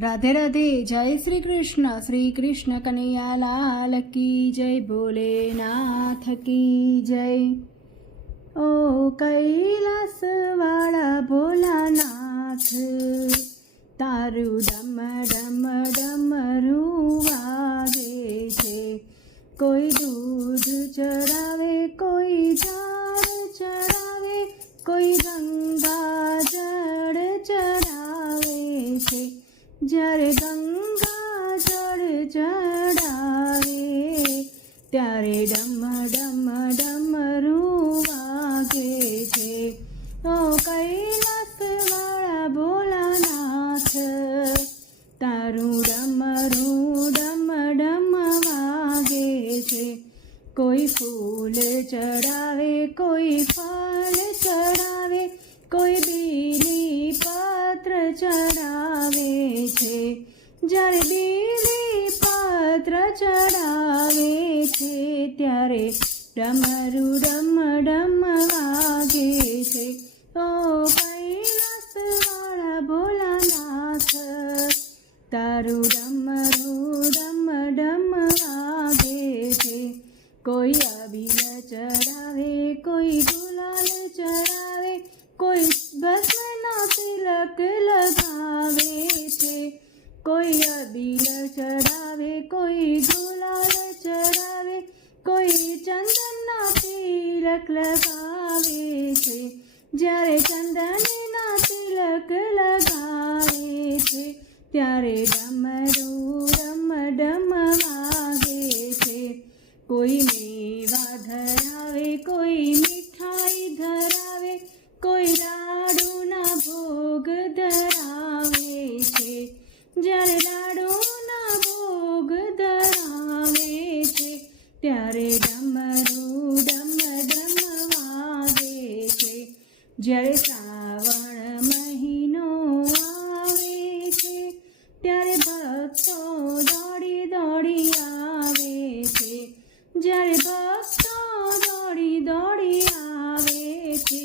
राधे राधे। जय श्री कृष्ण कन्हैया लाल की जय, भोलेनाथ की जय। ओ कैलास वाला भोलानाथ, तारू डम डम डमरू वागे छे। कोई दूध चढ़ावे, कोई झाड़ चढ़ावे, कोई गंगा जળ चढ़ावे छे। જ્યારે ગંગા જળ ચડાવે ત્યારે ડમ ડમ ડમરું વાગે છે। ઓ કૈલાસ વાળા ભોલાનાથ, તારું ડમરું ડમ ડમ વાગે છે। કોઈ ફૂલ ચડાવે, કોઈ ફળ ચડાવે, કોઈ બીલી પત્ર ચડાવે છે। જ્યારે બીલી પત્ર ચડાવે છે ત્યારે ડમરું ડમ ડમ વાગે છે। ઓ કૈલાસ વાળા ભોલાનાથ, તારું ડમરું ડમ ડમ વાગે છે। કોઈ અબીલ ચડાવે, કોઈ ગુલાલ ચડાવે, કોઈ ભસ્મના તિલક લગાવે છે। કોઈ અબીલ ચડાવે, કોઈ ગુલાલ ચડાવે, કોઈ ચંદનના તિલક લગાવે છે। જ્યારે ચંદનના તિલક લગાવે છે ત્યારે ડમરું ડમ ડમ વાગે છે। કોઈ મેવા ધરાવે, કોઈ મીઠાઈ ધરાવે, કોઈ લાડુના ભોગ ધરાવે છે। જ્યારે લાડુના ભોગ ધરાવે છે ત્યારે ડમરું ડમ ડમ વાગે છે। જ્યારે શ્રાવણ મહિનો આવે છે ત્યારે ભક્તો દોડી દોડી આવે છે। જ્યારે ભક્તો દોડી દોડી આવે છે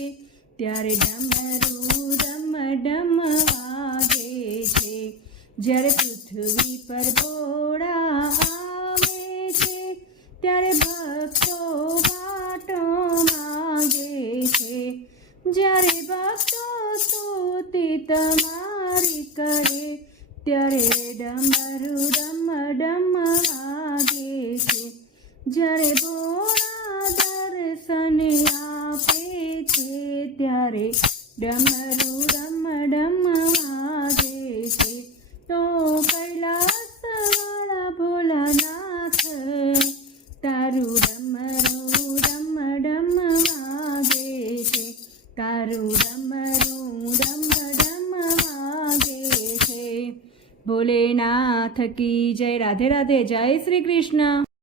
ત્યારે ડમરું ડમ ડમ વાગે છે। જ્યારે પૃથ્વી પર ભોળા આવે છે ત્યારે ભક્તો વાટો માગે છે। જ્યારે ભક્તો સ્તુતિ તમારી કરે ત્યારે ડમરું ડમ ડમ વાગે છે। જ્યારે ભોળા દર્શન આપે છે ત્યારે ડમરું ડમ ડમ વાગે છે। તો કૈલાસ વાળા ભોલાનાથ, તારું ડમરું ડમ ડમ વાગે છે। તારું ડમરું ડમ ડમ વાગે છે। ભોલેનાથ કી જય। રાધે રાધે। જય શ્રી કૃષ્ણ।